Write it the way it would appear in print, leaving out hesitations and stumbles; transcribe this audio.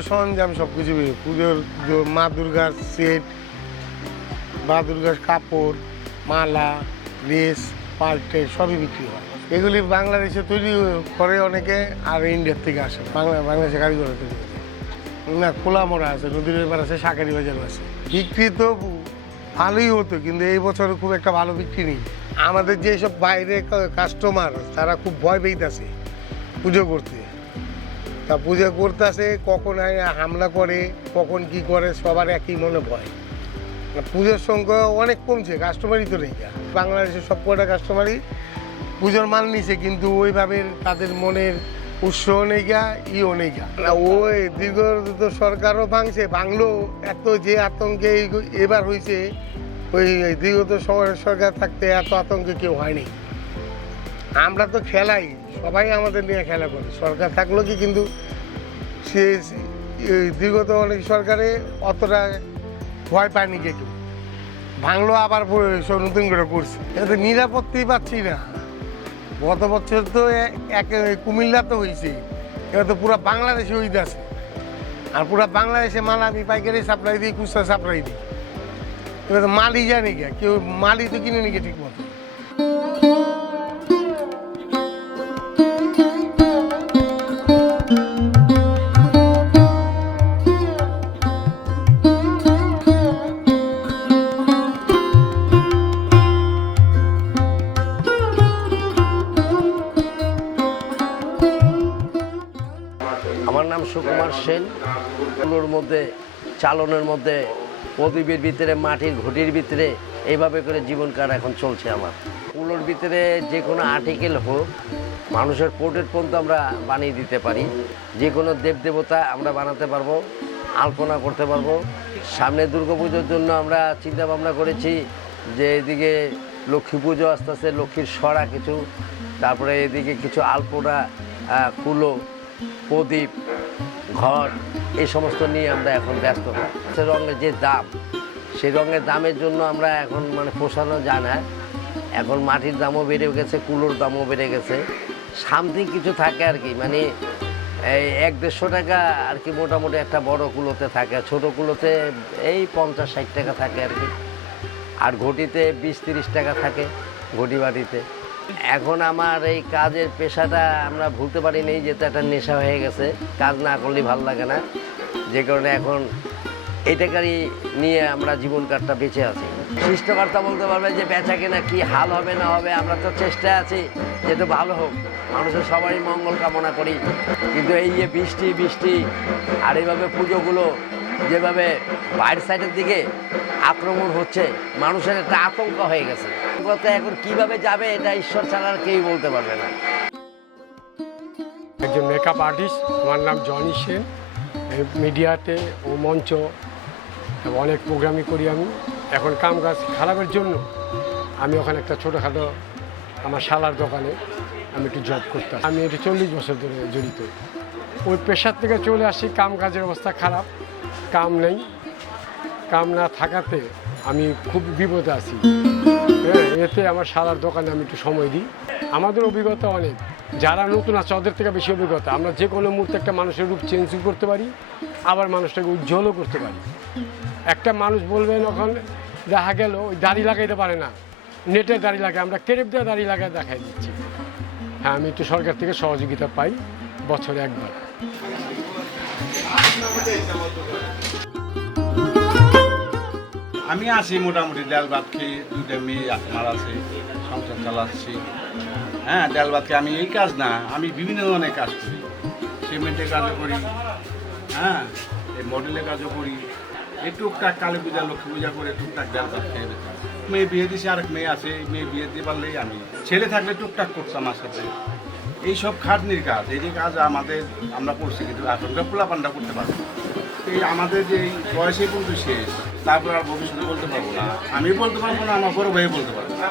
পুজোর সরঞ্জাম সব কিছু পুজোর মা দুর্গার সেট, মা দুর্গার কাপড়, মালা, ড্রেস, পাল্টে সবই বিক্রি হয়। এগুলি বাংলাদেশে তৈরি করে অনেকে, আর ইন্ডিয়ার থেকে আসে, বাংলাদেশে কারিগর তৈরি করে। না, খোলামোড়া আছে, নদীর এবার আছে, শাঁখারি বাজারও আছে। বিক্রি তো ভালোই হতো, কিন্তু এই বছর খুব একটা ভালো বিক্রি নেই। আমাদের যেসব বাইরে কাস্টমার, তারা খুব ভয় পেইতেছে পুজো করতে। তা পুজো করতে আসে, কখন হামলা করে, কখন কি করে, সবার একই মনে ভয়। পুজোর সংখ্যা অনেক কমছে, কাস্টমারই তো নেই। বাংলাদেশের সব কটা কাস্টমারই পুজোর মাল নিছে, কিন্তু ওইভাবে তাদের মনের উৎসাহ নেই গা, ইও নেই গা। ওই দীর্ঘ সরকারও ভাঙছে, ভাঙলো এত যে আতঙ্কে এবার হয়েছে, ওই দীর্ঘত সময়ের সরকার থাকতে এত আতঙ্কে কেউ হয়নি। আমরা তো খেলাই, সবাই আমাদের নিয়ে খেলা করে, সরকার থাকলো কি, কিন্তু সে দীর্ঘত অনেক সরকারে অতটা ভয় পায়নি কেউ। ভাঙলো আবার সব নতুন করে করছে, এতে নিরাপত্তাই পাচ্ছি না। গত বছর তো কুমিল্লা তো হয়েছে, এবার তো পুরো বাংলাদেশে হইতে আছে। আর পুরো বাংলাদেশে মাল আমি পাইকারি সাপ্লাই দিই, খুচরা সাপ্লাই দিই। এবার তো মালই জানি গে, কেউ মালই তো কিনে নিকে ঠিক মতো। আমার নাম সুকুমার সেন। কুলোর মধ্যে, চালনের মধ্যে, প্রদীপের ভিতরে, মাটির ঘটির ভিতরে এইভাবে করে জীবন কাট এখন চলছে আমার। কুলোর ভিতরে যে কোনো আর্টিকেল হোক, মানুষের পোর্ট্রেট পর্যন্ত আমরা বানিয়ে দিতে পারি। যে কোনো দেবদেবতা আমরা বানাতে পারবো, আলপনা করতে পারবো। সামনে দুর্গাপুজোর জন্য আমরা চিন্তা ভাবনা করেছি যে এদিকে লক্ষ্মী পুজো আস্তে আস্তে, লক্ষ্মীর সরা কিছু, তারপরে এদিকে কিছু আলপনা, কুলো, প্রদীপ, ঘর, এই সমস্ত নিয়ে আমরা এখন ব্যস্ত। সে রঙের যে দাম, সেই রঙের দামের জন্য আমরা এখন পোষানো যায় না। এখন মাটির দামও বেড়ে গেছে, কুলোর দামও বেড়ে গেছে। সামথিং কিছু থাকে আর কি, এই 100-150 টাকা আর কি মোটামুটি একটা বড় কুলোতে থাকে। ছোটো কুলোতে এই 50-60 টাকা থাকে আর কি। আর ঘটিতে 20-30 টাকা থাকে, ঘটি বাটিতে। এখন আমার এই কাজের পেশাটা আমরা ভুলতে পারিনি, যেহেতু একটা নেশা হয়ে গেছে। কাজ না করলে ভালো লাগে না, যে কারণে এখন এটাকারই নিয়ে আমরা জীবন কাটটা বেঁচে আছি। সৃষ্টিকর্তা বলতে পারবে যে বেচা কেনা কী হাল হবে না হবে, আমরা তো চেষ্টায় আছি যেহেতু ভালো হোক, মানুষের সবারই মঙ্গল কামনা করি। কিন্তু এই যে বৃষ্টি আর এইভাবে পুজোগুলো যেভাবে বাইরের সাইডের দিকে আক্রমণ হচ্ছে, মানুষের একটা আতঙ্ক হয়ে গেছে। এখন কিভাবে যাবে এটা ঈশ্বর ছাড়া আর কেউ বলতে পারবে না। একজন মেকআপ আর্টিস্ট, আমার নাম জনি সেন। মিডিয়াতে ও মঞ্চ অনেক প্রোগ্রামই করি আমি। এখন কাম কাজ খারাপের জন্য আমি ওখানে একটা ছোটোখাটো আমার শালার দোকানে আমি একটু জব করতাম। আমি এটি 40 বছর ধরে জড়িত। ওই পেশার থেকে চলে আসি, কাম কাজের অবস্থা খারাপ, কাম নেই। কাম না থাকাতে আমি খুব বিপদে আছি। এতে আমার শালার দোকানে আমি একটু সময় দিই। আমাদের অভিজ্ঞতা অনেক, যারা নতুন আছে ওদের থেকে বেশি অভিজ্ঞতা। আমরা যে কোনো মুহূর্তে একটা মানুষের রূপ চেঞ্জও করতে পারি, আবার মানুষটাকে উজ্জ্বলও করতে পারি। একটা মানুষ বলবেন ওখানে দেখা গেল ওই দাড়ি লাগাইতে পারে না, নেটে দাড়ি লাগায়, আমরা কেরেপ দিয়ে দাড়ি লাগায় দেখাই দিচ্ছি। হ্যাঁ, আমি একটু সরকার থেকে সহযোগিতা পাই বছরে একবার। আমি আছি মোটামুটি, ডাল ভাত খেয়ে, 2টা মেয়ে আমার আছে, সংসার চালাচ্ছি। হ্যাঁ, ডাল ভাত খেয়ে আমি এই কাজ না, আমি বিভিন্ন ধরনের কাজ করি। সিমেন্টের কাজও করি, হ্যাঁ, এই মডেলের কাজও করি। এই টুকটাক কালী পূজা, লক্ষ্মী পূজা করে টুকটাক ডাল ভাত খেয়ে দিতাম। মেয়ে বিয়ে দিয়েছি, আরেক মেয়ে আছে, মেয়ে বিয়ে দিতে পারলেই আমি, ছেলে থাকলে টুকটাক করতাম আমার সাথে। এইসব খাটনির কাজ, এই যে কাজ আমরা করছি, কিন্তু এখনকার পোলাপানটা করতে পারবো। এই আমাদের যে বয়সে কিন্তু শেষ, তারপর আর ভবিষ্যতে বলতে পারবো না। আমি বলতে পারবো না, আমার বড় ভাই বলতে পারবো না।